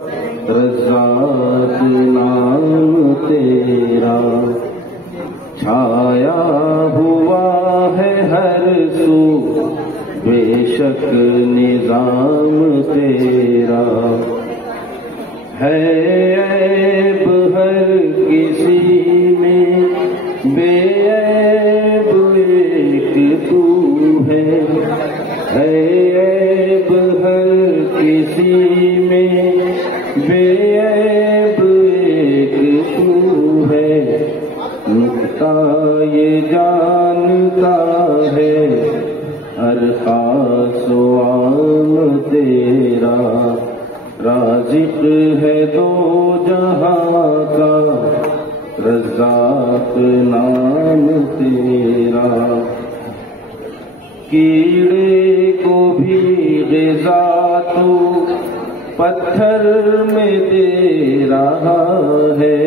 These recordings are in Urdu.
رزاق نام تیرا چھایا ہوا ہے ہر سو، بے شک نظام تیرا ہے عیب ہر کسی میں، بے عیب ایک تو ہے عیب ہر کسی میں، بے عیب ایک تو ہے، نکتہ یہ جانتا ہے ہر خاص و عام تیرا، رازق ہے دو جہاں کا، رزاق نام تیرا، کیڑے کو بھی غذا تو پتھر میں دے رہا ہے،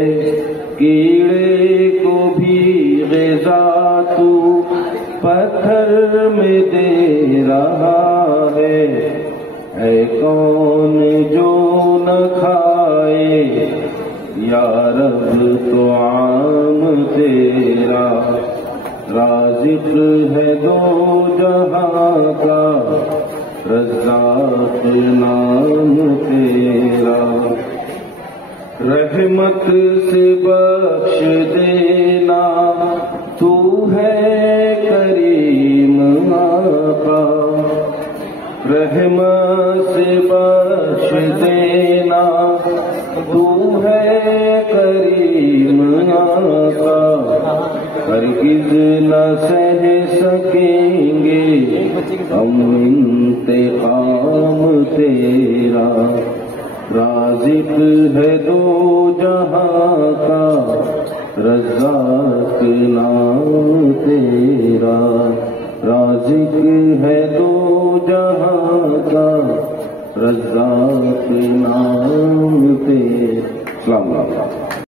کیڑے کو بھی غذا تو پتھر میں دے رہا ہے، اے کون جو نہ کھائے یا رب تو عام تیرا، رازق ہے دو جہاں کا، رزاق نام تیرا، رحمت سے بخش دینا تو ہے کریم آقا، رحمت سے بخش دینا تو ہے کریم آقا، ہرگز نہ سہ سکیں گے ہم انتقام تیرا، رازق ہے دو جہاں کا، رزاق نام تیرا، رازق ہے دو جہاں کا، رزاق نام تیرا۔ السلام علیکم۔